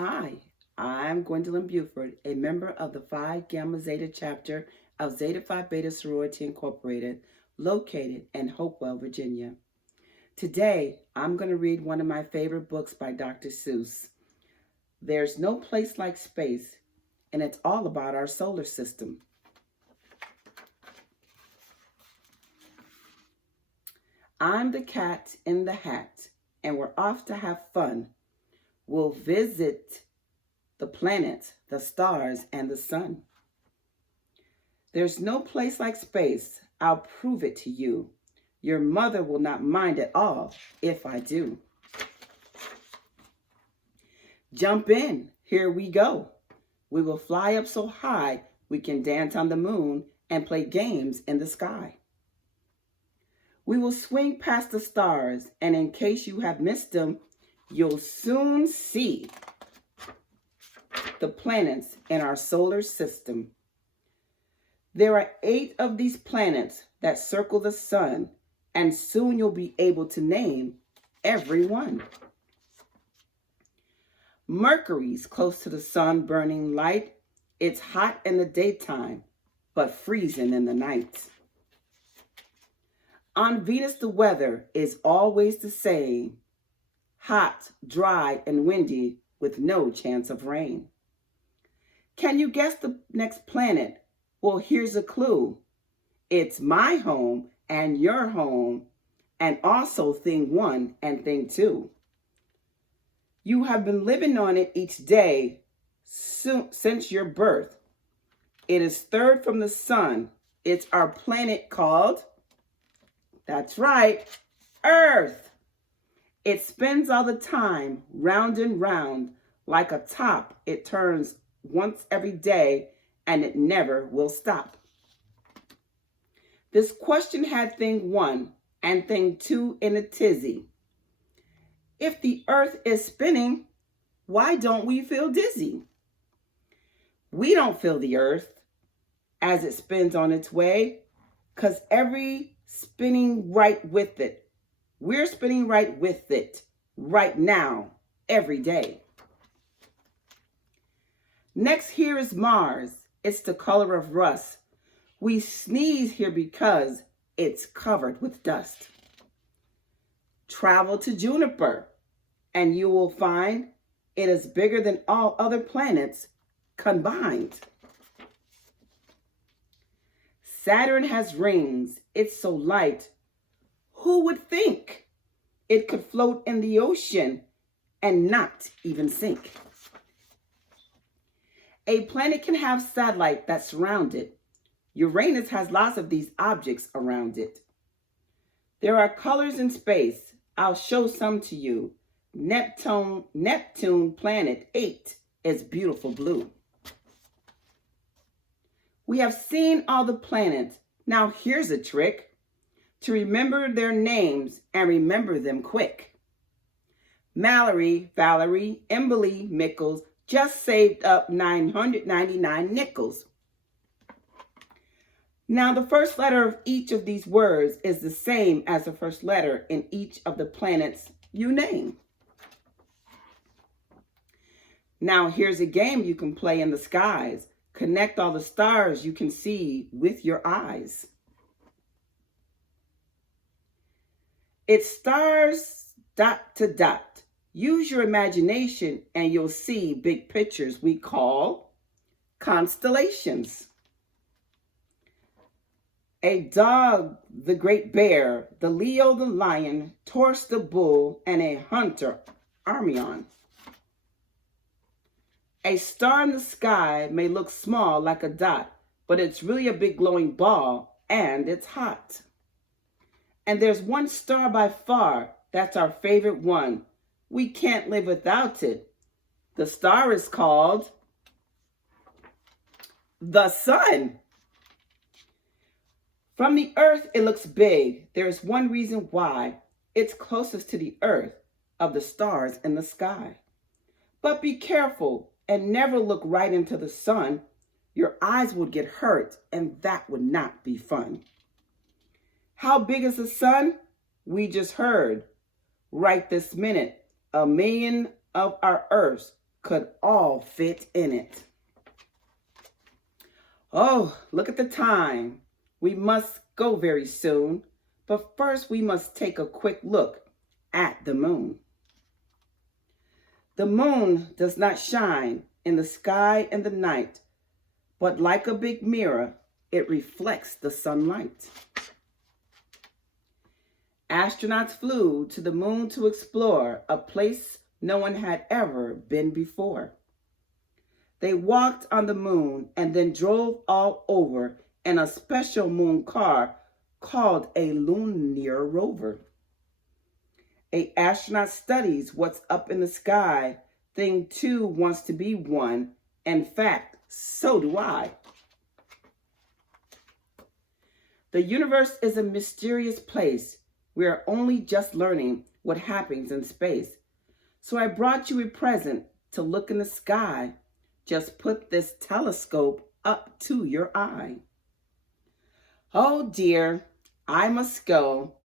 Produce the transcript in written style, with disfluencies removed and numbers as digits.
Hi, I'm Gwendolyn Buford, a member of the Phi Gamma Zeta chapter of Zeta Phi Beta Sorority Incorporated, located in Hopewell, Virginia. Today, I'm going to read one of my favorite books by Dr. Seuss. There's No Place Like Space, and it's all about our solar system. I'm the cat in the hat, and we're off to have fun. We'll visit the planets, the stars, and the sun. There's no place like space. I'll prove it to you. Your mother will not mind at all if I do. Jump in, here we go. We will fly up so high we can dance on the moon and play games in the sky. We will swing past the stars, and in case you have missed them, you'll soon see the planets in our solar system. There are 8 of these planets that circle the sun, and soon you'll be able to name every one. Mercury's close to the sun, burning light. It's hot in the daytime, but freezing in the night. On Venus, the weather is always the same. Hot, dry, and windy with no chance of rain. Can you guess the next planet? Well, here's a clue. It's my home and your home, and also thing 1 and thing 2. You have been living on it each day since your birth. It is third from the sun. It's our planet called, that's right, Earth. It spins all the time, round and round. Like a top, it turns once every day, and it never will stop. This question had thing 1 and thing 2 in a tizzy. If the earth is spinning, why don't we feel dizzy? We don't feel the earth as it spins on its way, because every spinning right with it. We're spinning right with it right now, every day. Next, here is Mars. It's the color of rust. We sneeze here because it's covered with dust. Travel to Juniper, and you will find it is bigger than all other planets combined. Saturn has rings. It's so light. Who would think it could float in the ocean and not even sink? A planet can have satellite that surround it. Uranus has lots of these objects around it. There are colors in space. I'll show some to you. Neptune planet 8 is beautiful blue. We have seen all the planets. Now here's a trick to remember their names and remember them quick. Mallory, Valerie, Emily, Mickles just saved up 999 nickels. Now the first letter of each of these words is the same as the first letter in each of the planets you name. Now here's a game you can play in the skies. Connect all the stars you can see with your eyes. It's stars dot to dot. Use your imagination and you'll see big pictures we call constellations. A dog, the great bear, the Leo, the lion, Taurus, the bull, and a hunter, Armion. A star in the sky may look small like a dot, but it's really a big glowing ball, and it's hot. And there's one star by far, that's our favorite one. We can't live without it. The star is called the sun. From the earth, it looks big. There's one reason why. It's closest to the earth of the stars in the sky. But be careful and never look right into the sun. Your eyes would get hurt, and that would not be fun. How big is the sun? We just heard. Right this minute, 1,000,000 of our Earths could all fit in it. Oh, look at the time. We must go very soon, but first we must take a quick look at the moon. The moon does not shine in the sky in the night, but like a big mirror, it reflects the sunlight. Astronauts flew to the moon to explore a place no one had ever been before. They walked on the moon and then drove all over in a special moon car called a lunar rover. An astronaut studies what's up in the sky. Thing two wants to be one. In fact, so do I. The universe is a mysterious place. We are only just learning what happens in space. So I brought you a present to look in the sky. Just put this telescope up to your eye. Oh dear, I must go.